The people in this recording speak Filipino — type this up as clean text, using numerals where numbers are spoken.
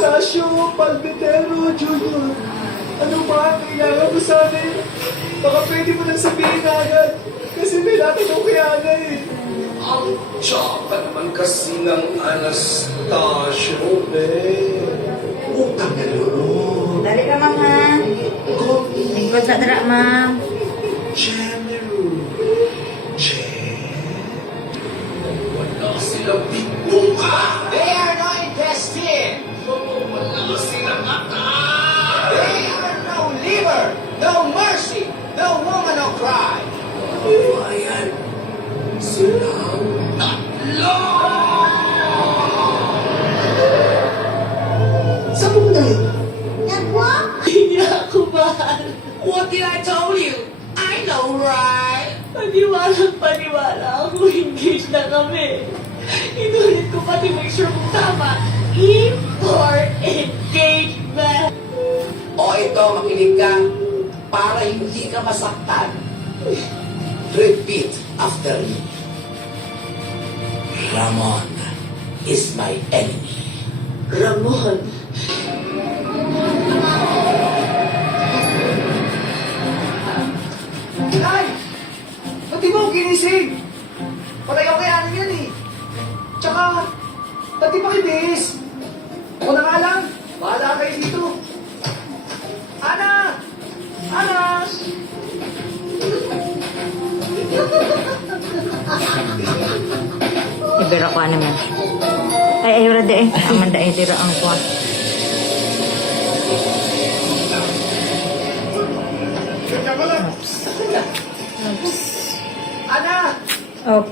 Anastasio Palmetero Jr. Ano ba ang kailangan mo sa akin? Baka pwede mo nang sabihin agad. Kasi may natanong kay Ana eh. Ang tsaka naman kasi ng Anastasio, eh. Utang na lolo. Dari ka, ma'am, ha? Lingkod sa dara, ma'am. General. Wala silang bigbuka. They are not invested. Wala silang mata. They are no liver, no mercy, no woman no cry. Ayan. Silang tatlo. Saan pupunta yun? Hindi ako mahal. What did I tell you? I know, right? Paniwala ako, engaged na kami. Inulit ko pati make sure kung tama. Import engagement. O ito, makinig ka. Para hindi ka masaktan. Repeat after me. Ramon is my enemy. Ramon. Nay! Ba't di mo ako ginising? Patay ako kay Ana yan eh. Tsaka, ba't di pa kayo bihis? Ako na nga lang. Bahala kayo dito. Ana! Ana! Ibera ko naman. Ay, ayura de eh. Amanda eh, dira ang kuha. Ana! Oh,